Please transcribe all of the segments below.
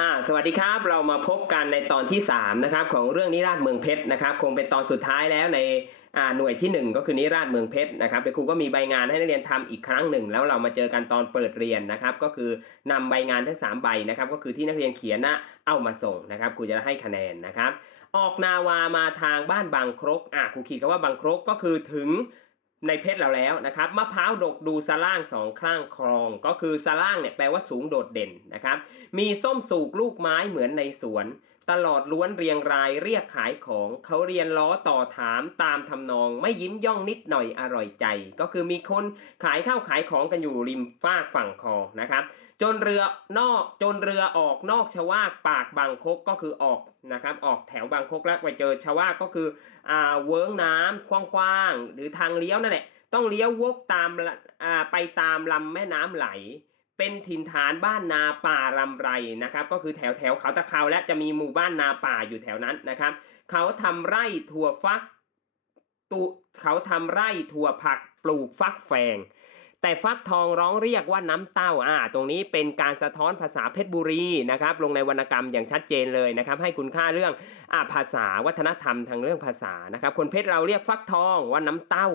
อ่าสวัสดีครับเรามาพบกันในตอนที่3นะครับของเรื่องนิราศเมืองเพชรนะครับ คงเป็นตอนสุดท้ายแล้วในอ่าหน่วยที่ 1 ก็คือนิราศเมืองเพชรนะครับเดี๋ยวครูก็มีใบงานให้นักเรียนทำอีกครั้งหนึ่ง แล้วเรามาเจอกันตอนเปิดเรียนนะครับ ก็คือนำใบงานทั้ง 3 ใบนะครับ ก็คือที่นักเรียนเขียนนะเอามาส่งนะครับครูจะให้คะแนนนะครับ ออกนาวามาทางบ้านบางครกอะครูขีดคำว่าบางครกก็คือถึง ในเพชรเราแล้วนะครับมะพร้าวดกดูสล่างสองข้างคลอง ก็คือสล่างเนี่ยแปลว่าสูงโดดเด่นนะครับ มีส้มสูกลูกไม้เหมือนในสวน ตลอดล้วนเรียงรายเรียกขายของเขาเรียนล้อต่อถามตามทำนอง ไม่ยิ้มย่องนิดหน่อยอร่อยใจ ก็คือมีคนขายข้าวขายของกันอยู่ริมฟากฝั่งคลองนะครับ จนเรือนอกจนเรือออกนอกชวากปากบางคกก็คือออกนะครับออกแถวบางคกแล้วไปเจอชวากก็คืออ่าเวิ้งน้ำกว้างๆหรือทางเลี้ยวนั่นแหละต้องเลี้ยววกตามละอ่าไปตามลำแม่น้ำไหล เป็นถิ่นฐานบ้านนาป่ารำไรนะครับ ก็คือแถวแถวเขาตะเขาและจะมีหมู่บ้านนาป่าอยู่แถวนั้นนะครับ เขาทำไร่ถั่วฟักตุเขาทำไร่ถั่วผักปลูกฟักแฟง แต่ฟักทองร้องเรียกว่าน้ำเต้าอ่าตรงนี้เป็นการสะท้อนภาษาเพชรบุรีนะครับ ลงในวรรณกรรมอย่างชัดเจนเลยนะครับ ให้คุณค่าเรื่องอ่าภาษาวัฒนธรรมทางเรื่องภาษานะครับ คนเพชรเราเรียกฟักทองว่าน้ำเต้า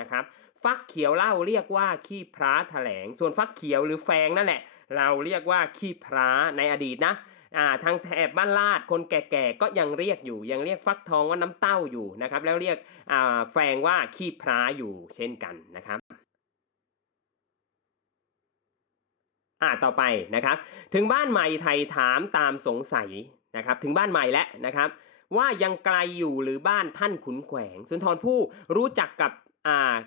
นะครับ ฟักเขียวเหล่าเรียกว่าขี้พร้าแถลง ส่วนฟักเขียวหรือแฟงนั่นแหละ เราเรียกว่าขี้พร้าในอดีตนะอ่าทางแถบบ้านลาดคนแก่ๆก็ยังเรียกอยู่ ยังเรียกฟักทองว่าน้ำเต้าอยู่นะครับแล้วเรียกอ่าแฟงว่าขี้พร้าอยู่เช่นกันนะครับอ่าต่อไปนะครับ ถึงบ้านใหม่ไทยถามตามสงสัยนะครับ ถึงบ้านใหม่แล้วนะครับ ว่ายังไกลอยู่หรือบ้านท่านขุนแขวงสุนทรผู้รู้จักกับ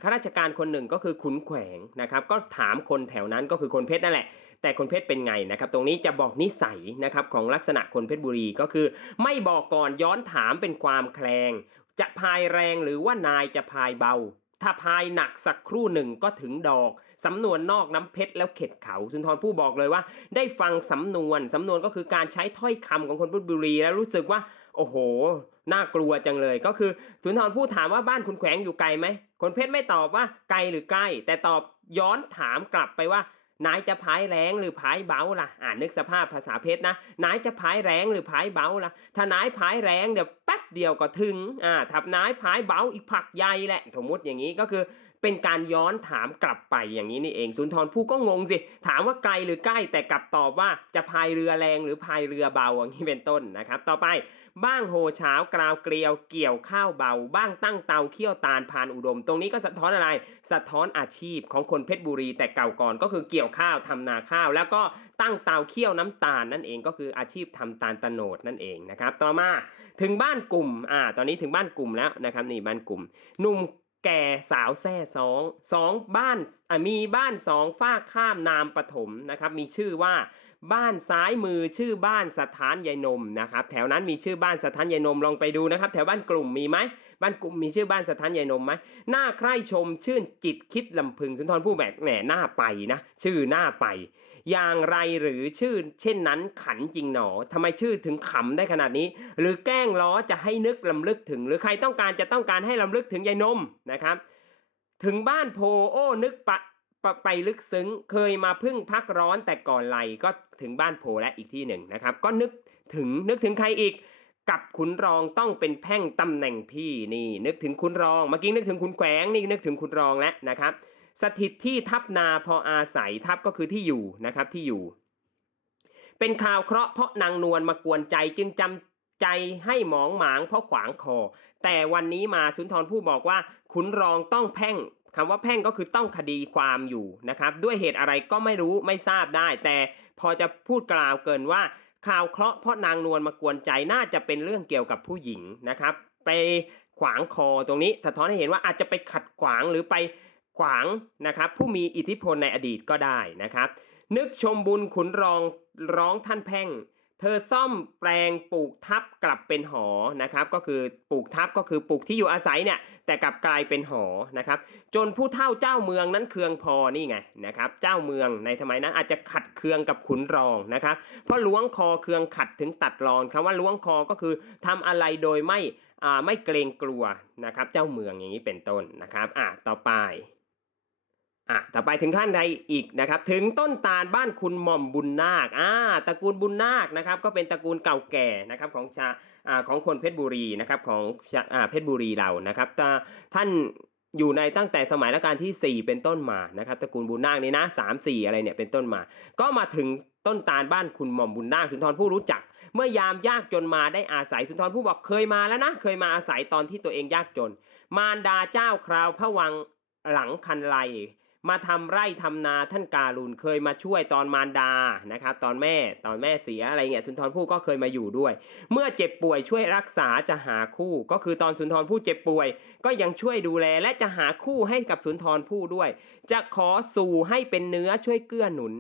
ข้าราชการคนหนึ่งก็คือขุนแขวงนะครับ ก็ถามคนแถวนั้นก็คือคนเพชรนั่นแหละ แต่คนเพชรเป็นไงนะครับ ตรงนี้จะบอกนิสัยนะครับของลักษณะคนเพชรบุรีก็คือ ไม่บอกก่อนย้อนถามเป็นความแคลง จะพายแรงหรือว่านายจะพายเบา ถ้าพายหนักสักครู่หนึ่งก็ถึงดอก สำนวนนอกน้ำเพชรแล้วเข็ดเขาสุนทรผู้บอกเลยว่า ได้ฟังสำนวน สำนวนก็คือการใช้ถ้อยคำของคนเพชรบุรีแล้วรู้สึกว่า โอ้โห น่ากลัวจังเลย ก็คือสุนทรผู้ถามว่าบ้านคุณแขวงอยู่ไกลไหมคนเพชรไม่ตอบว่าไกลหรือใกล้ แต่ตอบย้อนถามกลับไปว่านายจะพายแรงหรือพายเบาล่ะ อ่านนึกสภาพภาษาเพชรนะนายจะพายแรงหรือพายเบาล่ะ ถ้านายพายแรงเดี๋ยวแป๊บเดียวก็ถึง อ่าถ้านายพายเบาอีกผักใหญ่แหละ สมมติอย่างนี้ก็คือเป็นการย้อนถามกลับไปอย่างนี้นี่เอง สุนทรภู่ก็งงสิ ถามว่าไกลหรือใกล้แต่กลับตอบว่าจะพายเรือแรงหรือพายเรือเบาอย่างนี้เป็นต้นนะครับ ต่อไป บ้างโหเช้ากราวเกลียวเกี่ยวข้าวเบา บ้างตั้งเตาเคี่ยวตาลพานอุดม ตรงนี้ก็สะท้อนอะไรสะท้อนอาชีพของคนเพชรบุรีแต่เก่าก่อนก็คือเกี่ยวข้าวทำนาข้าว แล้วก็ตั้งเตาเคี่ยวน้ำตาลนั่นเองก็คืออาชีพทำตาลตโนดนั่นเองนะครับต่อมาถึงบ้านกลุ่มอ่าตอนนี้ถึงบ้านกลุ่มแล้วนะครับนี่บ้านกลุ่มหนุ่มแก่สาวแซ่สองสองบ้านอะมีบ้านสองฝ้าข้ามนามปฐมนะครับมีชื่อว่า บ้านซ้ายมือชื่อบ้านสถานยายนมนะครับแถวนั้นมีชื่อบ้านสถานยายนมลองไปดูนะครับ แถวบ้านกลุ่มมีไหมบ้านกลุ่มมีชื่อบ้านสถานยายนมไหมหน้าใคร่ชมชื่นจิตคิดลำพึงสุนทรผู้แบกแหน่หน้าไปนะ ชื่อหน้าไป อย่างไรหรือชื่อ เช่นนั้นขันจริงหนอทำไมชื่อถึงขำได้ขนาดนี้ หรือแกล้งล้อจะให้นึกลำลึกถึง หรือใครต้องการจะต้องการให้ลำลึกถึงยายนมนะครับ ถึงบ้านโพโอ้นึกปะปะ ไปลึกซึ้งเคยมาพึ่งพักร้อนแต่ก่อนไหลก็ถึงบ้านโพและอีกที่หนึ่งนะครับ ก็นึกถึงนึกถึงใครอีกกับขุนรองต้องเป็นแพ่งตำแหน่งพี่นี่ นึกถึงขุนรองเมื่อกี้นึกถึงขุนแขวงนี่นึกถึงขุนรองแล้วนะครับ สถิตที่ทับนาพออาศัยทับก็คือที่อยู่นะครับที่อยู่ เป็นข่าวเคราะห์เพราะนางนวลมากวนใจจึงจำใจให้หมองหมางเพราะขวางคอ แต่วันนี้มาสุนทรผู้บอกว่าขุนรองต้องแพ่ง คำว่าแพ่งก็คือต้องคดีความอยู่นะครับ ด้วยเหตุอะไรก็ไม่รู้ไม่ทราบได้ แต่พอจะพูดกล่าวเกินว่าข่าวเคราะห์เพราะนางนวลมากวนใจน่าจะเป็นเรื่องเกี่ยวกับผู้หญิงนะครับ ไปขวางคอตรงนี้สะท้อนให้เห็นว่าอาจจะไปขัดขวางหรือไปขวางนะครับ ผู้มีอิทธิพลในอดีตก็ได้นะครับ นึกชมบุญขุนรองร้องท่านแพ่ง เธอซ่อมแปลงปลูกทับกลับเป็นหอนะครับก็คือปลูกทับก็คือปลูกที่อยู่อาศัยเนี่ยแต่กลับกลายเป็นหอนะครับจนผู้เฒ่าเจ้าเมืองนั้นเคืองพอนี่ไงนะครับเจ้าเมืองในสมัยนั้นอาจจะขัดเคืองกับขุนรองนะครับเพราะล้วงคอเคืองขัดถึงตัดรอนคำว่าล้วงคอก็คือทำอะไรโดยไม่อ่าไม่เกรงกลัวนะครับเจ้าเมืองอย่างนี้เป็นต้นนะครับอะต่อไป อะต่อไปถึงขั้นใดอีกนะครับ ถึงต้นตาลบ้านคุณหม่อมบุญนาคอ่าตระกูลบุญนาคนะครับ ก็เป็นตระกูลเก่าแก่นะครับของชาอ่าของคนเพชรบุรีนะครับของชาอ่าเพชรบุรีเรานะครับต่ท่านอยู่ในตั้งแต่สมัยรัชกาลที่ 4 เป็นต้นมานะครับตระกูลบุญนาคนี่นะสามสี่อะไรเนี่ยเป็นต้นมา ก็มาถึงต้นตาลบ้านคุณหม่อมบุญนาคสุนทรผู้รู้จัก เมื่อยามยากจนมาได้อาศัยสุนทรผู้บอกเคยมาแล้วนะ เคยมาอาศัยตอนที่ตัวเองยากจน มารดาเจ้าคราวพระวังหลังคันไล มาทำไร่ทำนาท่านการุณเคยมาช่วยตอนมารดานะครับตอนแม่ตอนแม่เสียอะไรเงี้ยสุนทรภู่ก็เคยมาอยู่ด้วย เมื่อเจ็บป่วยช่วยรักษาจะหาคู่ ก็คือตอนสุนทรภู่เจ็บป่วย ก็ยังช่วยดูแลและจะหาคู่ให้กับสุนทรภู่ด้วย จะขอสู่ให้เป็นเนื้อช่วยเกื้อหนุน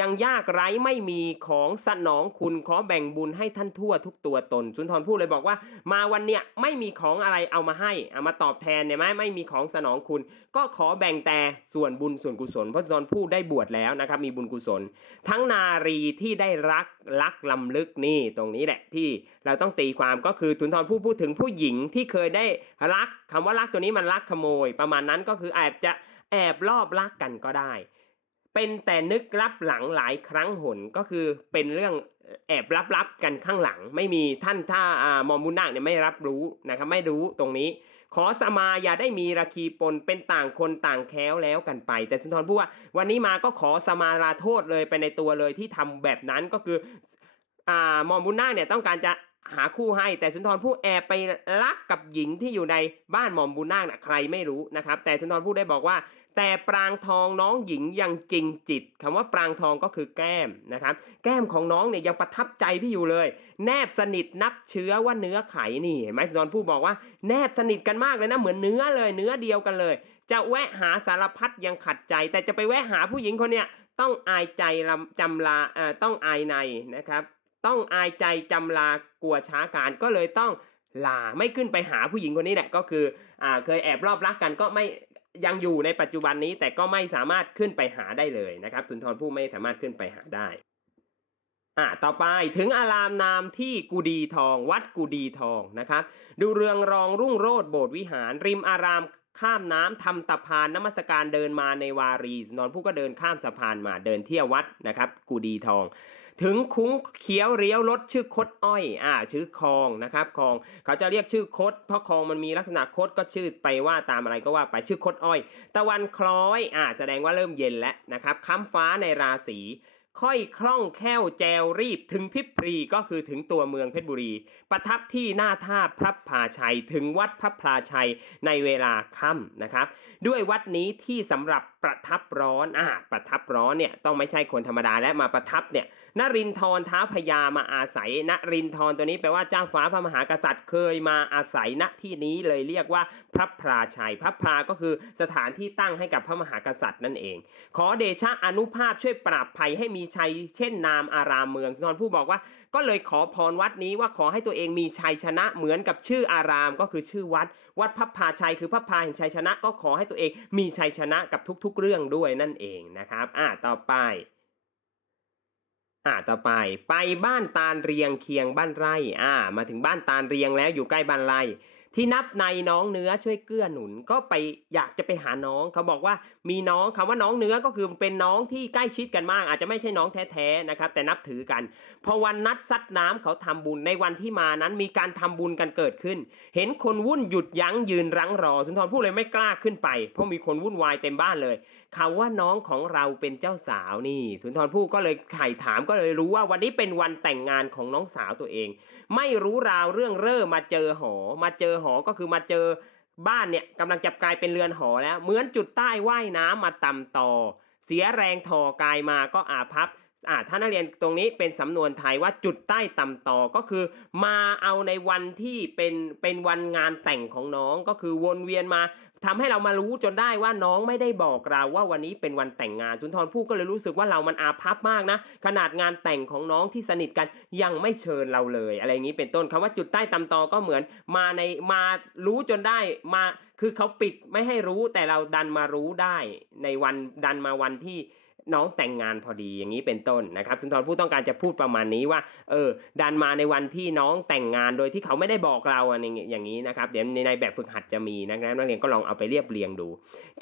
ยังยากไร้ไม่มีของสนองคุณขอแบ่งบุญให้ท่านทั่วทุกตัวตน สุนทรภู่เลยบอกว่า มาวันเนี้ยไม่มีของอะไรเอามาให้เอามาตอบแทนเนี่ยไหมไม่มีของสนองคุณ ก็ขอแบ่งแต่ส่วนบุญส่วนกุศลเพราะสุนทรภู่ได้บวชแล้วนะครับมีบุญกุศล ทั้งนารีที่ได้รักรักลำลึกนี่ตรงนี้แหละที่เราต้องตีความก็คือสุนทรภู่พูดถึงผู้หญิงที่เคยได้รักคำว่ารักตัวนี้มันรักขโมย ประมาณนั้นก็คืออาจจะแอบลอบรักกันก็ได้ เป็นแต่นึกรับหลังหลายครั้งหนก็คือเป็นเรื่องแอบลับๆกันข้างหลัง ไม่มีท่านถ้าอ่ามอมมุนาคเนี่ยไม่รับรู้นะครับไม่รู้ตรงนี้ ขอสมาอย่าได้มีราคีปนเป็นต่างคนต่างแค้วแล้วกันไป แต่สุนทรพูดว่า วันนี้มาก็ขอสมาลาโทษเลยไปในตัวเลยที่ทำแบบนั้นก็คืออ่ามอมบุญนาคเนี่ยต้องการจะหาคู่ให้แต่สุนทรผู้แอบไปรักกับหญิงที่อยู่ในบ้านหม่อมบุญนาคนะใครไม่รู้นะครับ แต่สุนทรผู้ได้บอกว่า แต่ปรางทองน้องหญิงยังจริงจิตคำว่าปรางทองก็คือแก้มนะครับ แก้มของน้องเนี่ยยังประทับใจพี่อยู่เลย แนบสนิทนับเชื้อว่าเนื้อไขนี่เห็นไหมสุนผู้บอกว่าแนบสนิทกันมากเลยนะเหมือนเนื้อเลยเนื้อเดียวกันเลย จะแวะหาสารพัดยังขัดใจ แต่จะไปแวะหาผู้หญิงคนเนี้ยต้องอายใจลำจำลาเอ่อต้องอายในนะครับ ต้องอายใจจำลากลัวช้าการก็เลยต้องลาไม่ขึ้นไปหาผู้หญิงคนนี้แหละก็คืออ่าเคยแอบรอบรักกันก็ไม่ ยังอยู่ในปัจจุบันนี้แต่ก็ไม่สามารถขึ้นไปหาได้เลยนะครับสุนทรภู่ไม่สามารถขึ้นไปหาได้อ่าต่อไปถึงอารามนามที่กุดีทอง วัดกุดีทองนะครับ ดูเรืองรองรุ่งโรจน์โบสถ์วิหาร ริมอารามข้ามน้ำทำตะพานนมัสการเดินมาในวารีสุนทรภู่ก็เดินข้ามสะพานมาเดินเที่ยววัดนะครับกุดีทอง ถึงคุ้งเขียวเรียวรถชื่อคดอ้อยอ่าชื่อคลองนะครับคลองเขาจะเรียกชื่อคด เพราะคลองมันมีลักษณะคดก็ชื่อไปว่าตามอะไรก็ว่าไปชื่อคดอ้อย ตะวันคล้อยอ่าแสดงว่าเริ่มเย็นแล้วนะครับค้ำฟ้าในราศีค่อยคล่องแคล่วแจวรีบถึงพิพรีก็คือถึงตัวเมืองเพชรบุรี ประทับที่หน้าท่าพระพาชัย ถึงวัดพระพลาชัยในเวลาค่ำนะครับ ด้วยวัดนี้ที่สำหรับประทับร้อนอ่าประทับร้อนเนี่ยต้องไม่ใช่คนธรรมดาและมาประทับเนี่ย นรินทรท้าพญามาอาศัยนรินทรตัวนี้แปลว่าเจ้าฟ้าพระมหากษัตริย์เคยมาอาศัยณที่นี้เลยเรียกว่าพระพลาชัยพระพลาก็คือสถานที่ตั้งให้กับพระมหากษัตริย์นั่นเอง ขอเดชะอนุภาพช่วยปราบภัยให้มีชัย เช่นนามอารามเมืองสุนผู้บอกว่า ก็เลยขอพรวัดนี้ว่าขอให้ตัวเองมีชัยชนะเหมือนกับชื่ออารามก็คือชื่อวัด วัดพระพาชัยคือพระพาแห่งชัยชนะ ก็ขอให้ตัวเองมีชัยชนะกับทุกๆ เรื่องด้วยนั่นเองนะครับ อ่าต่อไป อ่าต่อไปไปบ้านตาลเรียงเคียงบ้านไร่อ่า มาถึงบ้านตาลเรียงแล้วอยู่ใกล้บ้านไร่ ที่นับในน้องเนื้อช่วยเกื้อหนุน ก็ไปอยากจะไปหาน้องเขาบอกว่ามีน้องคำว่าน้องเนื้อก็คือเป็นน้องที่ใกล้ชิดกันมาก อาจจะไม่ใช่น้องแท้ๆนะครับ แต่นับถือกัน พอวันนัดซัดน้ำเขาทำบุญในวันที่มานั้นมีการทำบุญกันเกิดขึ้น เห็นคนวุ่นหยุดยั้งยืนรั้งรอสุนทรพูดเลยไม่กล้าขึ้นไป เพราะมีคนวุ่นวายเต็มบ้านเลย เขาว่าน้องของเราเป็นเจ้าสาวนี่สุนทรภู่ก็เลยไข่ถามก็เลยรู้ว่าวันนี้เป็นวันแต่งงานของน้องสาวตัวเอง ไม่รู้ราวเรื่องเร่อมาเจอหอ มาเจอหอก็คือมาเจอบ้านเนี่ยกำลังจะกลายเป็นเรือนหอแล้ว เหมือนจุดใต้ว่ายน้ำมาตำต่อ เสียแรงถอกายมาก็อาพับอ่าถ้านักเรียนตรงนี้เป็นสำนวนไทยว่าจุดใต้ต่ำต่อก็คือ มาเอาในวันที่เป็นเป็นวันงานแต่งของน้องก็คือวนเวียนมา ทำให้เรามารู้จนได้ว่าน้องไม่ได้บอกเราว่าวันนี้เป็นวันแต่งงานสุนทรภู่ก็เลยรู้สึกว่าเรามันอาภัพมากนะขนาดงานแต่งของน้องที่สนิทกันยังไม่เชิญเราเลย อะไรอย่างนี้เป็นต้นคำว่าจุดใต้ตำตอก็เหมือนมาในมารู้จนได้มาคือเขาปิดไม่ให้รู้แต่เราดันมารู้ได้ในวันดันมาวันที่ น้องแต่งงานพอดีอย่างนี้เป็นต้นนะครับสุนทรภู่ต้องการจะพูดประมาณนี้ว่าเออดันมาในวันที่น้องแต่งงานโดยที่เขาไม่ได้บอกเราอะไรอย่างนี้นะครับเดี๋ยวในแบบฝึกหัดจะมีนะครับนักเรียนก็ลองเอาไปเรียบเรียงดู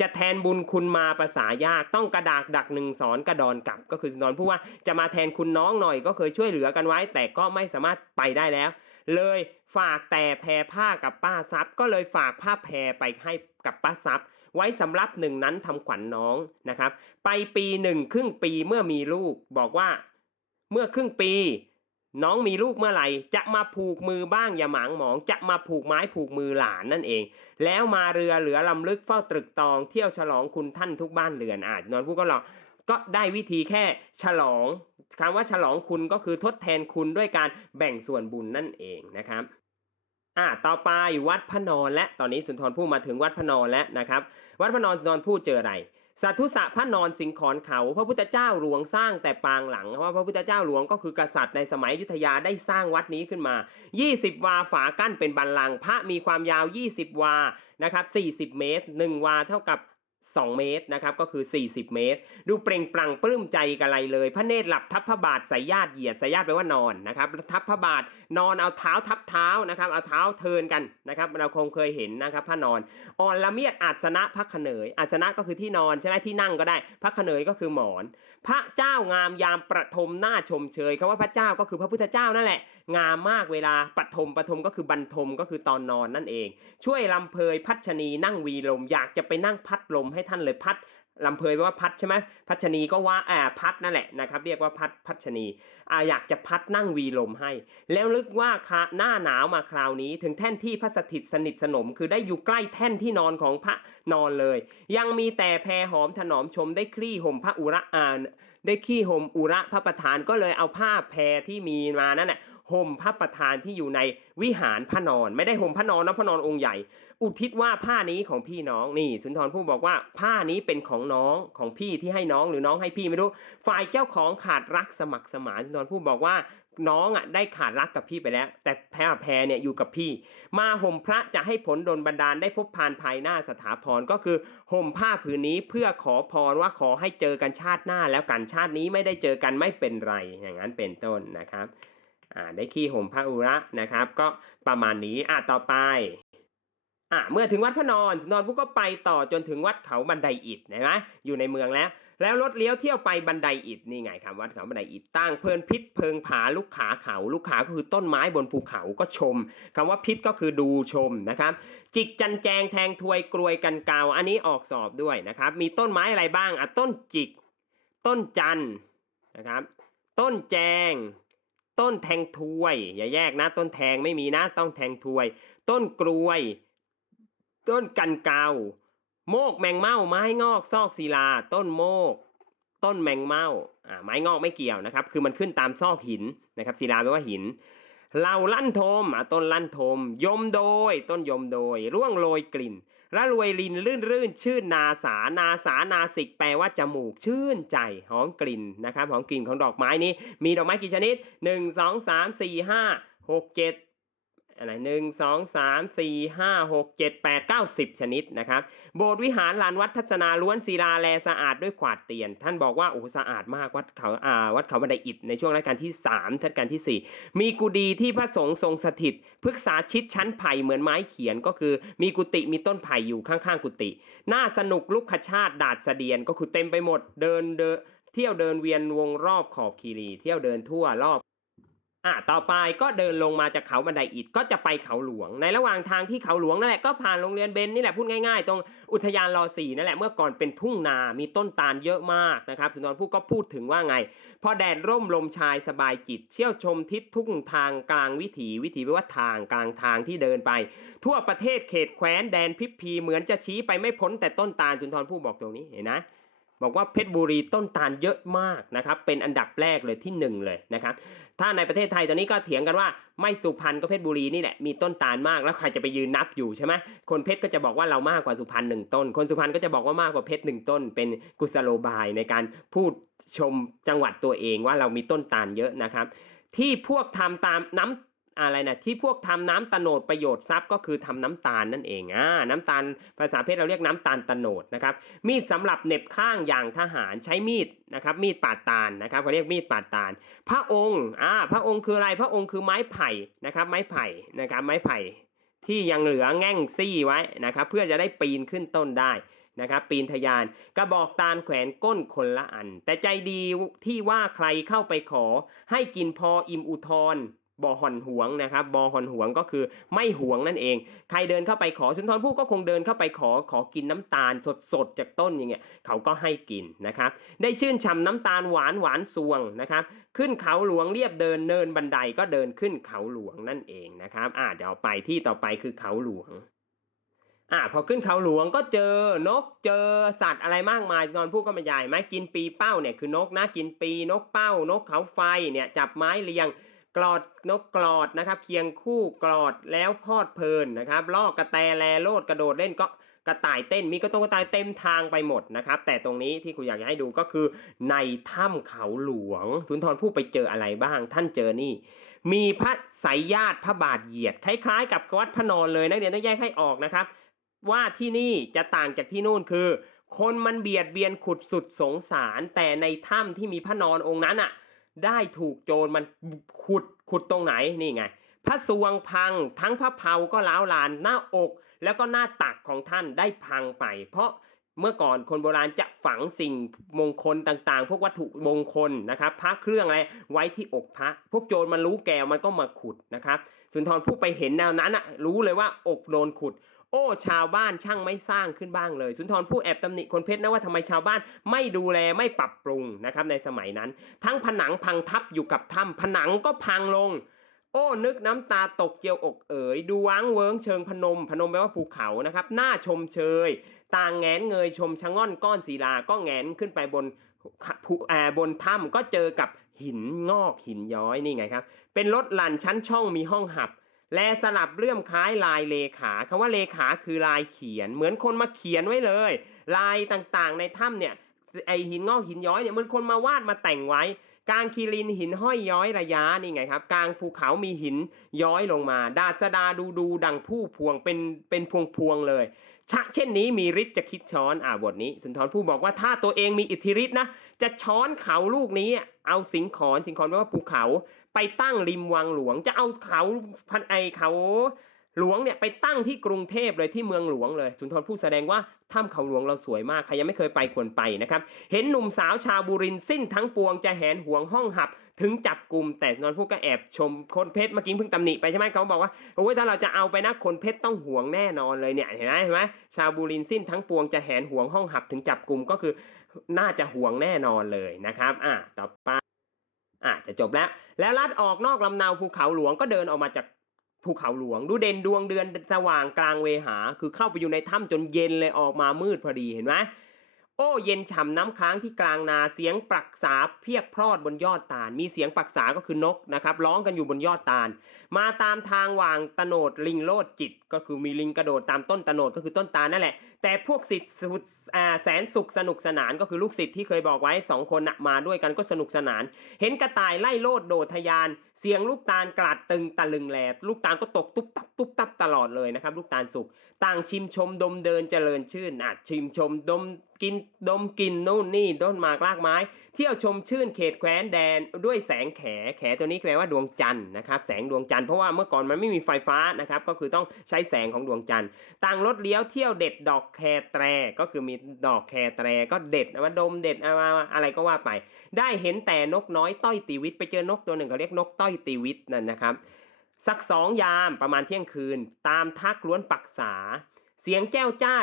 จะแทนบุญคุณมาภาษายากต้องกระดากดักหนึ่งสอนกระดอนกลับ ก็คือสุนทรพูดว่าจะมาแทนคุณน้องหน่อยก็เคยช่วยเหลือกันไว้ แต่ก็ไม่สามารถไปได้แล้ว เลยฝากแต่แพรผ้ากับป้าซับก็เลยฝากผ้าแพรไปให้กับป้าซับ ไว้สำรับหนึ่งนั้นทำขวัญนน้องนะครับ ไปปีหนึ่งครึ่งปีเมื่อมีลูก บอกว่า เมื่อครึ่งปี น้องมีลูกเมื่อไหร่ จะมาผูกมือบ้างอย่าหมางหมองจะมาผูกไม้ผูกมือหลานนั่นเอง แล้วมาเรือเหลือลำลึกเฝ้าตรึกตองเที่ยวฉลองคุณท่านทุกบ้านเรือนอ่านอนพูดก็หรอกก็ได้วิธีแค่ฉลองคำว่าฉลองคุณก็คือทดแทนคุณด้วยการแบ่งส่วนบุญนั่นเองนะครับ อ่าต่อไปวัดพระนอนและตอนนี้สุนทรภู่มาถึงวัดพระนอนแล้วนะครับ วัดพระนอนสุนทรภู่เจออะไรสัตุสะพระนอนสิงขอนเขา พระพุทธเจ้าหลวงสร้างแต่ปางหลังเพราะว่าพระพุทธเจ้าหลวงก็คือกษัตริย์ในสมัยยุทธยาได้สร้างวัดนี้ขึ้นมา 20 วาฝากั้นเป็นบันลัง พระมีความยาว 20 วานะครับ40 เมตร 1 วาเท่ากับ 2 เมตรนะครับก็คือ 40 เมตร ดูเปล่งปลั่งปลื้มใจกันอะไรเลย พระเนตรหลับทับพระบาทสายญาติเหยียดสายญาติแปลว่านอนนะครับทับพระบาทนอนเอาเท้าทับเท้านะครับเอาเท้าเทินกันนะครับเราคงเคยเห็นนะครับพระนอนอ่อนละเมียดอาสนะพระขเนยอาสนะก็คือที่นอนใช่ไหมที่นั่งก็ได้ พระขเนยก็คือหมอน พระเจ้างามยามประทมหน้าชมเชยคำว่าพระเจ้าก็คือพระพุทธเจ้านั่นแหละ งามมากเวลาปฐมปฐมก็คือบรรทมก็คือตอนนอนนั่นเอง ช่วยลำเพยพัชนีนั่งวีลม อยากจะไปนั่งพัดลมให้ท่านเลยพัด ลำเพยแปลว่าพัดใช่ไหมพัชนีก็ว่าอ่าพัดนั่นแหละนะครับ เรียกว่าพัดพัชนีอ่าอยากจะพัดนั่งวีลมให้ แล้วลึกว่าคาหน้าหนาวมาคราวนี้ ถึงแท่นที่พระสถิตสนิทสนม คือได้อยู่ใกล้แท่นที่นอนของพระนอนเลย ยังมีแต่แพรหอมถนอมชมได้คลี่ห่มพระอุระอ่าได้ขี้ห่มอุระพระประธานก็เลยเอาผ้าแพรที่มีมานั่นแหละห่มพระประธานที่อยู่ในวิหารพระนอน ไม่ได้ห่มพระนอนนะพระนอนองค์ใหญ่ อุทิศว่าผ้านี้ของพี่น้องนี่ สุนทรภู่บอกว่าผ้านี้เป็นของน้องของพี่ที่ให้น้องหรือน้องให้พี่ไม่รู้ ฝ่ายเจ้าของขาดรักสมัครสมานสุนทรภู่บอกว่าน้องอะได้ขาดรักกับพี่ไปแล้ว แต่แพรแพรเนี่ยอยู่กับพี่ มาห่มพระจะให้ผลดลบันดาลได้พบพานภายหน้าสถาพรก็คือห่มผ้าผืนนี้เพื่อขอพรว่าขอให้เจอกันชาติหน้า แล้วกันชาตินี้ไม่ได้เจอกันไม่เป็นไรอย่างนั้นเป็นต้นนะครับอ่าได้ขี้ห่มพระอุระนะครับ ก็ประมาณนี้อะต่อไป อะเมื่อถึงวัดพระนอนสุนทรภู่ก็ไปต่อจนถึงวัดเขาบันไดอิฐเห็นไหมอยู่ในเมืองแล้ว แล้วรถเลี้ยวเที่ยวไปบันไดอิฐนี่ไงครับวัดเขาบันไดอิฐตั้งเพลินพิษเพิงผาลูกขาเขาลูกขาก็คือต้นไม้บนภูเขาก็ชมคำว่าพิษก็คือดูชมนะครับจิกจันแจงแทงทวยกลวยกันเกาอันนี้ออกสอบด้วยนะครับ มีต้นไม้อะไรบ้างอะต้นจิก ต้นจันนะครับ ต้นแจงต้นแทงทวย อย่าแยกนะ ต้นแทงไม่มีนะ ต้องแทงทวย ต้นกลวย ต้นกันเกาโมกแมงเมาไม้งอกซอกศิลา ต้นโมก ต้นแมงเมาอ่าไม้งอกไม่เกี่ยวนะครับ คือมันขึ้นตามซอกหินนะครับศิลาแปลว่าหินเหล่าลั่นทมอะต้นลั่นทม ยมโดย ต้นยมโดย ร่วงโรยกลิ่นระรวยลินลื่นรื่น ชื่นนาสานาสานาสิกแปลว่าจมูกชื่นใจหอมกลิ่นนะครับหอมกลิ่นของดอกไม้นี้ มีดอกไม้กี่ชนิด 1 2 3 4 5 6 7 อะไรหนึ่งสองสามสี่ห้าหกเจ็ดแปดเก้าสิบชนิดนะครับ โบสถ์วิหารลานวัดทัศนาล้วนศิลาแลสะอาดด้วยขวาดเตียน ท่านบอกว่าโอ้สะอาดมากวัดเขาอ่าวัดเขาบันไดอิฐในช่วงรัชกาลที่3รัชกาลที่4มีกุฏิที่พระสงฆ์ทรงสถิตพฤกษาชิดชั้นไผ่เหมือนไม้เขียนก็คือมีกุฏิมีต้นไผ่อยู่ข้างๆกุฏิน่าสนุกลุกขชาติดาดเสดียนก็คือเต็มไปหมดเดินเดินเที่ยวเดินเวียนวงรอบขอบคีรี เที่ยวเดินทั่วรอบ อะต่อไปก็เดินลงมาจากเขาบันไดอิฐก็จะไปเขาหลวง ในระหว่างทางที่เขาหลวงนั่นแหละก็ผ่านโรงเรียนเบนนี่แหละพูดง่ายๆ ตรงอุทยานรอสีนั่นแหละเมื่อก่อนเป็นทุ่งนา มีต้นตาลเยอะมากนะครับสุนทรภู่ก็พูดถึงว่าไง พอแดดร่มลมชายสบายจิต เชี่ยวชมทิศทุ่งทางกลางวิถีวิถีแปลว่าทางกลางทางที่เดินไป ทั่วประเทศเขตแคว้นแดนพิพีเหมือนจะชี้ไปไม่พ้นแต่ต้นตาลสุนทรภู่บอกตรงนี้เห็นนะ บอกว่าเพชรบุรีต้นตาลเยอะมากนะครับเป็นอันดับแรกเลยที่หนึ่งเลยนะครับถ้าในประเทศไทยตอนนี้ก็เถียงกันว่าไม่สุพรรณก็เพชรบุรีนี่แหละมีต้นตาลมากแล้วใครจะไปยืนนับอยู่ใช่ไหมคนเพชรก็จะบอกว่าเรามากกว่าสุพรรณหนึ่งต้น คนสุพรรณก็จะบอกว่ามากกว่าเพชรหนึ่งต้น เป็นกุศโลบายในการพูดชมจังหวัดตัวเองว่าเรามีต้นตาลเยอะนะครับ ที่พวกทำตามน้ อะไรนะที่พวกทำน้ำตโนดประโยชน์ทรัพย์ก็คือทำน้ำตาลนั่นเองอ่าน้ำตาลภาษาเพชรเราเรียกน้ำตาลตโนดนะครับมีดสำหรับเน็บข้างอย่างทหารใช้มีดนะครับมีดปาดตาลนะครับเขาเรียกมีดปาดตาล พระองค์อ่าพระองค์คืออะไรพระองค์คือไม้ไผ่นะครับไม้ไผ่นะครับไม้ไผ่ที่ยังเหลือแง่งซี่ไว้นะครับเพื่อจะได้ปีนขึ้นต้นได้นะครับปีนทะยานกระบอกตาลแขวนก้นคนละอัน แต่ใจดีที่ว่าใครเข้าไปขอให้กินพออิ่มอุทร บอหอนหวงนะครับบอหอนหวงก็คือไม่หวงนั่นเอง ใครเดินเข้าไปขอสุนทรภู่ก็คงเดินเข้าไปขอขอกินน้ำตาลสดๆจากต้นอย่างเงี้ยเขาก็ให้กินนะครับ ได้ชื่นฉ่ำน้ำตาลหวานหวานสวงนะครับ ขึ้นเขาหลวงเรียบเดินเนินบันไดก็เดินขึ้นเขาหลวงนั่นเองนะครับอ่าเดี๋ยวไปที่ต่อไปคือเขาหลวงอ่าพอขึ้นเขาหลวงก็เจอนกเจอสัตว์อะไรมากมายนอนพูดก็ไม่ใหญ่ไหมกินปีเป้าเนี่ยคือนกนะกินปีนกเป้านกเขาไฟเนี่ยจับไม้เรียง กรอดนกกรอดนะครับ เคียงคู่กรอดแล้วพอดเพลินนะครับลอกกระแตแลโลดกระโดดเล่นก็กระต่ายเต้นมีกระตงกระต่ายเต็มทางไปหมดนะครับ แต่ตรงนี้ที่คุณอยากจะให้ดูก็คือในถ้ำเขาหลวงสุนทรผู้ไปเจออะไรบ้าง ท่านเจอนี่ มีพระสายญาติพระบาทเหยียดคล้ายๆ กับวัดพระนอนเลยนักเรียนต้องแยกให้ออกนะครับ ว่าที่นี่จะต่างจากที่นู่นคือ คนมันเบียดเบียนขุดสุดสงสาร แต่ในถ้ำที่มีพระนอนองค์นั้นอะ ได้ถูกโจรมันขุดขุดตรงไหนนี่ไง พระสวงพังทั้งพระเพาก็ล้าวลานหน้าอก แล้วก็หน้าตักของท่านได้พังไป เพราะเมื่อก่อนคนโบราณจะฝังสิ่งมงคลต่างๆ พวกวัตถุมงคลนะครับพระเครื่องอะไรไว้ที่อกพระ พวกโจรมันรู้แก้วมันก็มาขุดนะครับ สุนทรผู้ไปเห็นแนวนั้นอะรู้เลยว่าอกโดนขุด โอ้ชาวบ้านช่างไม่สร้างขึ้นบ้างเลย สุนทรผู้แอบตำหนิคนเพชรนะว่าทำไมชาวบ้านไม่ดูแลไม่ปรับปรุงนะครับในสมัยนั้น ทั้งผนังพังทับอยู่กับถ้ำผนังก็พังลง โอ้นึกน้ำตาตกเจียวอกเอ๋ยดูว้างเวิงเชิงพนม พนมแปลว่าภูเขานะครับหน้าชมเชยต่างแงนเงยชมชะง่อนก้อนศิลาก็แงนขึ้นไปบนภูแออบนถ้ำก็เจอกับหินงอกหินย้อยนี่ไงครับ เป็นรถลันชั้นช่องมีห้องหับ แลสลับเลื่อมคล้ายลายเลขาคำว่าเลขาคือลายเขียน เหมือนคนมาเขียนไว้เลย ลายต่างๆในถ้ำเนี่ยไอหินงอกหินย้อยเนี่ยเหมือนคนมาวาดมาแต่งไว้ กลางคีรินหินห้อยย้อยระยะนี่ไงครับกลางภูเขามีหินย้อยลงมา ดาษดาดูดูดังผู้พวงเป็นเป็นพวงพวงๆเลย ชะเช่นนี้มีฤทธิ์จะคิดช้อนอ่าบทนี้ สุนทรผู้บอกว่าถ้าตัวเองมีอิทธิฤทธิ์นะจะช้อนเขาลูกนี้เอาสิงขอนสิงขอนแปลว่าภูเขา ไปตั้งริมวังหลวง จะเอาเขาพันไอเขาหลวงเนี่ยไปตั้งที่กรุงเทพเลยที่เมืองหลวงเลย สุนทรผู้แสดงว่าถ้ำเขาหลวงเราสวยมากใครยังไม่เคยไปควรไปนะครับ เห็นหนุ่มสาวชาวบุรินทร์สิ้นทั้งปวงจะแหนห่วงห้องหับ ถึงจับกลุ่มแต่นอนผู้ก็แอบชมคนเพชรเมื่อกี้เพิ่งตำหนิไปใช่ไหมเขาบอกว่าโอ้ยถ้าเราจะเอาไปนะคนเพชรต้องห่วงแน่นอนเลยเนี่ยเห็นไหมเห็นไหมชาวบุรินทร์สิ้นทั้งปวงจะแหนห่วงห้องหับ ถึงจับกลุ่มก็คือน่าจะห่วงแน่นอนเลยนะครับ อะต่อไป อะจะจบแล้ว แล้วลัดออกนอกลำนาวภูเขาหลวงก็เดินออกมาจากภูเขาหลวง ดูเด่นดวงเดือนสว่างกลางเวหา คือเข้าไปอยู่ในถ้ำจนเย็นเลยออกมามืดพอดีเห็นไหมโอ้เย็นฉ่ำน้ำค้างที่กลางนาเสียงปรักษาเพียกพรอดบนยอดตาล มีเสียงปรักษาก็คือนกนะครับร้องกันอยู่บนยอดตาล มาตามทางวางตโนดลิงโลดจิต ก็คือมีลิงกระโดดตามต้นตโนดก็คือต้นตาลนั่นแหละ แต่พวกสิทธิ์สุดแสนสุขสนุกสนานก็คือลูกศิษย์ที่เคยบอกไว้สองคนน่ะมาด้วยกันก็สนุกสนาน เห็นกระต่ายไล่โลดโดดทะยาน เสียงลูกตาลกลัดตึงตะลึงแหลบลูกตาลก็ตกตุ๊บตับตุ๊บตับตลอดเลยนะครับ ลูกตาลสุก ต่างชิมชมดมเดินเจริญชื่นอะชิมชมดมกินดมกินนู่นนี่ต้นหมากลากไม้ เที่ยวชมชื่นเขตแคว้นแดนด้วยแสงแขแขตัวนี้แปลว่าดวงจันทร์นะครับแสงดวงจันทร์เพราะว่าเมื่อก่อนมันไม่มีไฟฟ้านะครับก็คือต้องใช้แสงของดวงจันทร์ต่างรถเลี้ยวเที่ยวเด็ดดอกแคแตรก็คือมีดอกแคแตรก็เด็ดเอามาดมเด็ดอามาอะไรก็ว่าไป ได้เห็นแต่นกน้อยต้อยตีวิตไปเจอนกตัวหนึ่งเขาเรียกนกต้อยตีวิตนั่นนะครับ สักสองยามประมาณเที่ยงคืน ตามทักล้วนปักษา เสียงแก้วจ้า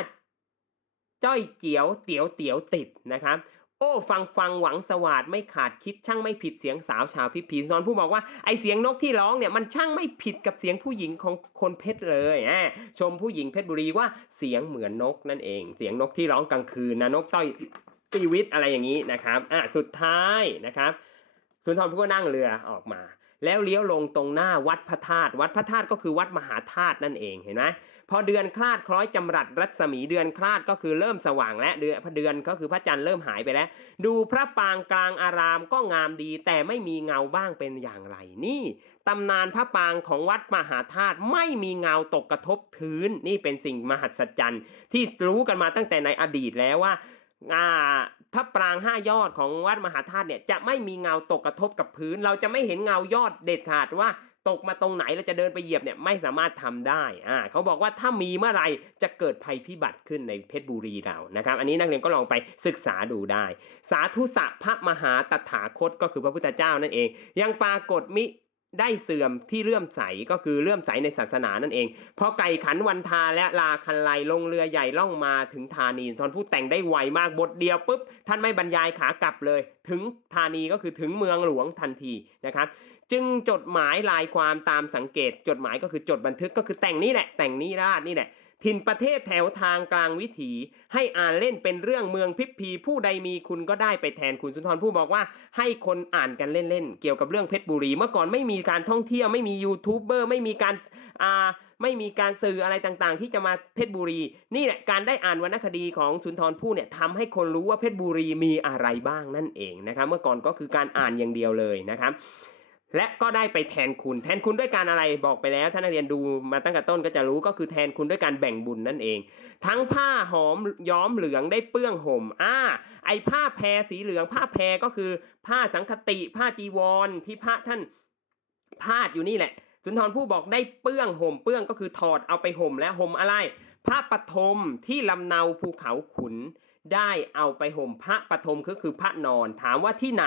จ้อยเจียว เตียวเตียวติดนะครับโอ้ฟังฟังหวังสวัสดไม่ขาดคิดช่างไม่ผิดเสียงสาวชาวพิพีนอนผู้บอกว่าไอเสียงนกที่ร้องเนี่ยมันช่างไม่ผิดกับเสียงผู้หญิงของคนเพชรเลยอ่ชมผู้หญิงเพชรบุรีว่าเสียงเหมือนนกนั่นเอง เสียงนกที่ร้องกลางคืนนะนกต้อยตีวิตอะไรอย่างนี้นะครับอะสุดท้ายนะครับสุนทรภู่ก็นั่งเรือออกมา แล้วเลี้ยวลงตรงหน้าวัดพระธาตุวัดพระธาตุก็คือวัดมหาธาตุนั่นเองเห็นไหมพอเดือนคลาดคล้อยจำรัดรัศมีเดือนคลาดก็คือเริ่มสว่างและเดือนพอเดือนก็คือพระจันทร์เริ่มหายไปแล้ว ดูพระปางกลางอารามก็งามดี แต่ไม่มีเงาบ้างเป็นอย่างไรนี่ตำนานพระปางของวัดมหาธาตุไม่มีเงาตกกระทบพื้นนี่เป็นสิ่งมหัศจรรย์ ที่รู้กันมาตั้งแต่ในอดีตแล้วว่า พระปรางห้ายอดของวัดมหาธาตุเนี่ยจะไม่มีเงาตกกระทบกับพื้น เราจะไม่เห็นเงายอดเด็ดขาดว่าตกมาตรงไหนเราจะเดินไปเหยียบเนี่ยไม่สามารถทำได้อ่าเขาบอกว่าถ้ามีเมื่อไรจะเกิดภัยพิบัติขึ้นในเพชรบุรีเรานะครับ อันนี้นักเรียนก็ลองไปศึกษาดูได้ สาธุสะพระมหาตถาคตก็คือพระพุทธเจ้านั่นเอง ยังปรากฏมิ ได้เสื่อมที่เลื่อมใสก็คือเลื่อมใสในศาสนานั่นเองพอไก่ขันวันทาและลาคันไลลงเรือใหญ่ล่องมาถึงธานีทอนผู้แต่งได้ไวมากบทเดียวปุ๊บท่านไม่บรรยายขากลับเลย ถึงธานีก็คือถึงเมืองหลวงทันทีนะครับ จึงจดหมายลายความตามสังเกต จดหมายก็คือจดบันทึกก็คือแต่งนี่แหละ แต่งนิราชนี่แหละถิ่นประเทศแถวทางกลางวิถี ให้อ่านเล่นเป็นเรื่องเมืองพิพพี ผู้ใดมีคุณก็ได้ไปแทนคุณสุนทรผู้บอกว่า ให้คนอ่านกันเล่นๆ เกี่ยวกับเรื่องเพชรบุรี เมื่อก่อนไม่มีการท่องเที่ยวไม่มียูทูบเบอร์ไม่มีการอ่าไม่มีการสื่ออะไรต่างๆ ที่จะมาเพชรบุรี นี่แหละการได้อ่านวรรณคดีของสุนทรภู่เนี่ยทำให้คนรู้ว่าเพชรบุรีมีอะไรบ้างนั่นเองนะครับเมื่อก่อนก็คือการอ่านอย่างเดียวเลยนะครับ และก็ได้ไปแทนคุณ แทนคุณด้วยการอะไรบอกไปแล้ว ถ้านักเรียนดูมาตั้งแต่ต้นก็จะรู้ก็คือแทนคุณด้วยการแบ่งบุญนั่นเอง ทั้งผ้าหอมย้อมเหลืองได้เปื้องห่มอ่าไอผ้าแพรสีเหลือง ผ้าแพรก็คือ ผ้าสังคติ ผ้าจีวรที่พระท่านพาดอยู่นี่แหละสุนทรผู้บอกได้เปื้องห่มเปื้องก็คือถอดเอาไปห่มและห่มอะไร พระปฐมที่ลำเนาภูเขาขุน ได้เอาไปห่มพระปฐมก็คือพระนอน ถามว่าที่ไหน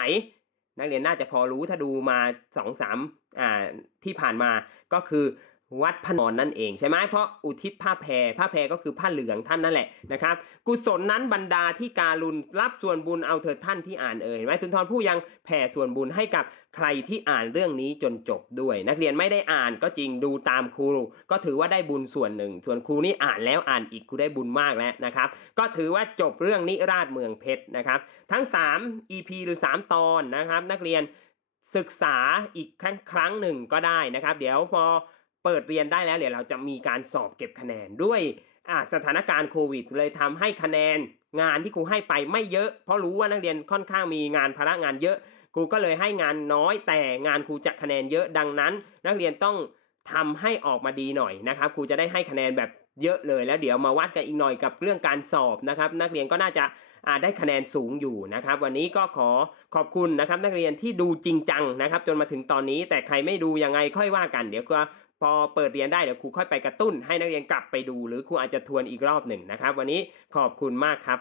นักเรียนน่าจะพอรู้ถ้าดูมาสองสามอ่าที่ผ่านมาก็คือ วัดพนอนนั่นเองใช่ไหมเพราะอุทิศผ้าแพรผ้าแพรก็คือผ้าเหลืองท่านนั่นแหละนะครับ กุศลนั้นบรรดาที่การุณรับส่วนบุญเอาเถิดท่านที่อ่านเอ่ยไหมสุนทรผู้ยังแผ่ส่วนบุญให้กับใครที่อ่านเรื่องนี้จนจบด้วย นักเรียนไม่ได้อ่านก็จริงดูตามครู ก็ถือว่าได้บุญส่วนหนึ่ง ส่วนครูนี่อ่านแล้วอ่านอีกครูได้บุญมากแล้วนะครับ ก็ถือว่าจบเรื่องนิราชเมืองเพชรนะครับ ทั้ง 3 EP หรือ 3 ตอนนะครับ นักเรียนศึกษาอีกครั้งหนึ่งก็ได้นะครับ เดี๋ยวพอ เปิดเรียนได้แล้วเดี๋ยวเราจะมีการสอบเก็บคะแนนด้วยสถานการณ์โควิด เลยทำให้คะแนนงานที่ครูให้ไปไม่เยอะ เพราะรู้ว่านักเรียนค่อนข้างมีงานภาระงานเยอะ ครูก็เลยให้งานน้อยแต่งานครูจะคะแนนเยอะดังนั้น นักเรียนต้องทำให้ออกมาดีหน่อยนะครับครูจะได้ให้คะแนนแบบเยอะเลยแล้วเดี๋ยวมาวัดกันอีกหน่อยกับเรื่องการสอบนะครับ นักเรียนก็น่าจะาได้คะแนนสูงอยู่นะครับ วันนี้ก็ขอขอบคุณนะครับ นักเรียนที่ดูจริงจังนะครับ จนมาถึงตอนนี้แต่ใครไม่ดูยังไงค่อยว่ากัน เดี๋ยวก็ พอเปิดเรียนได้เดี๋ยวครูค่อยไปกระตุ้นให้นักเรียนกลับไปดู หรือครูอาจจะทวนอีกรอบหนึ่งนะครับ วันนี้ขอบคุณมากครับ